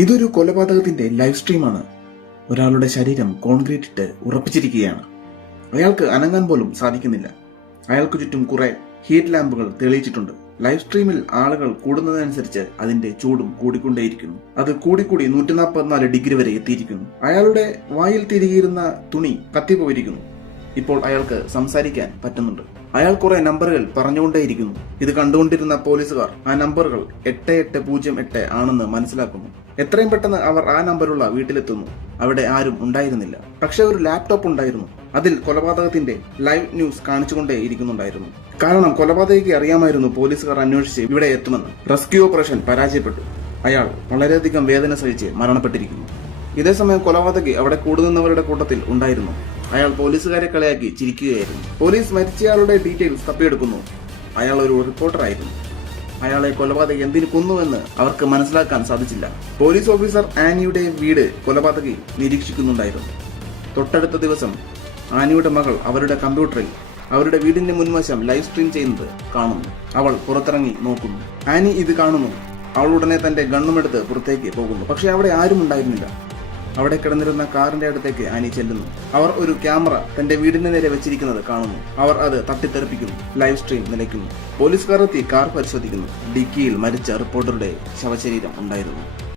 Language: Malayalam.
ഇതൊരു കൊലപാതകത്തിന്റെ ലൈവ് സ്ട്രീമാണ്. ഒരാളുടെ ശരീരം കോൺക്രീറ്റ് ഇട്ട് ഉറപ്പിച്ചിരിക്കുകയാണ്. അയാൾക്ക് അനങ്ങാൻ പോലും സാധിക്കുന്നില്ല. അയാൾക്ക് ചുറ്റും കുറെ ഹീറ്റ് ലാമ്പുകൾ തെളിയിച്ചിട്ടുണ്ട്. ലൈവ് സ്ട്രീമിൽ ആളുകൾ കൂടുന്നതനുസരിച്ച് അതിന്റെ ചൂടും കൂടിക്കൊണ്ടേയിരിക്കുന്നു. അത് കൂടിക്കൂടി 144 ഡിഗ്രി വരെ എത്തിയിരിക്കുന്നു. അയാളുടെ വായിൽ തിരികിയിരുന്ന തുണി കത്തിപ്പോയിരിക്കുന്നു. ഇപ്പോൾ അയാൾക്ക് സംസാരിക്കാൻ പറ്റുന്നുണ്ട്. അയാൾ കുറെ നമ്പറുകൾ പറഞ്ഞുകൊണ്ടേയിരിക്കുന്നു. ഇത് കണ്ടുകൊണ്ടിരുന്ന പോലീസുകാർ ആ നമ്പറുകൾ 8808 ആണെന്ന് മനസ്സിലാക്കുന്നു. എത്രയും പെട്ടെന്ന് അവർ ആ നമ്പറുള്ള വീട്ടിലെത്തുന്നു. അവിടെ ആരും ഉണ്ടായിരുന്നില്ല. പക്ഷെ ഒരു ലാപ്ടോപ്പ് ഉണ്ടായിരുന്നു. അതിൽ കൊലപാതകത്തിന്റെ ലൈവ് ന്യൂസ് കാണിച്ചുകൊണ്ടേ ഇരിക്കുന്നുണ്ടായിരുന്നു. കാരണം കൊലപാതകയ്ക്ക് അറിയാമായിരുന്നു പോലീസുകാർ അന്വേഷിച്ച് ഇവിടെ എത്തുമെന്ന്. റെസ്ക്യൂ ഓപ്പറേഷൻ പരാജയപ്പെട്ടു. അയാൾ വളരെയധികം വേദന സഹിച്ച് മരണപ്പെട്ടിരിക്കുന്നു. ഇതേസമയം കൊലപാതകി അവിടെ കൂടുന്നവരുടെ കൂട്ടത്തിൽ ഉണ്ടായിരുന്നു. അയാൾ പോലീസുകാരെ കളിയാക്കി ചിരിക്കുകയായിരുന്നു. പോലീസ് മരിച്ചയാളുടെ ഡീറ്റെയിൽസ് തപ്പിയെടുക്കുന്നു. അയാൾ ഒരു റിപ്പോർട്ടറായിരുന്നു. അയാളെ കൊലപാതകി എന്തിനു കൊന്നുവെന്ന് അവർക്ക് മനസ്സിലാക്കാൻ സാധിച്ചില്ല. പോലീസ് ഓഫീസർ ആനിയുടെ വീട് കൊലപാതകി നിരീക്ഷിക്കുന്നുണ്ടായിരുന്നു. തൊട്ടടുത്ത ദിവസം ആനിയുടെ മകൾ അവരുടെ കമ്പ്യൂട്ടറിൽ അവരുടെ വീടിന്റെ മുൻവശം ലൈവ് സ്ട്രീം ചെയ്യുന്നത് കാണുന്നു. അവൾ പുറത്തിറങ്ങി നോക്കുന്നു. ആനി ഇത് കാണുന്നു. അവൾ ഉടനെ തന്റെ ഗണ്ണുമെടുത്ത് പുറത്തേക്ക് പോകുന്നു. പക്ഷെ അവിടെ ആരും ഉണ്ടായിരുന്നില്ല. അവിടെ കിടന്നിരുന്ന കാറിന്റെ അടുത്തേക്ക് ആനി ചെല്ലുന്നു. അവർ ഒരു ക്യാമറ തന്റെ വീടിന് നേരെ വെച്ചിരിക്കുന്നത് കാണുന്നു. അവർ അത് തട്ടിത്തെറിപ്പിക്കുന്നു. Live stream നിലയ്ക്കുന്നു. പോലീസുകാർ എത്തി കാർ പരിശോധിക്കുന്നു. ഡിക്കിയിൽ മരിച്ച റിപ്പോർട്ടറുടെ ശവശരീരം ഉണ്ടായിരുന്നു.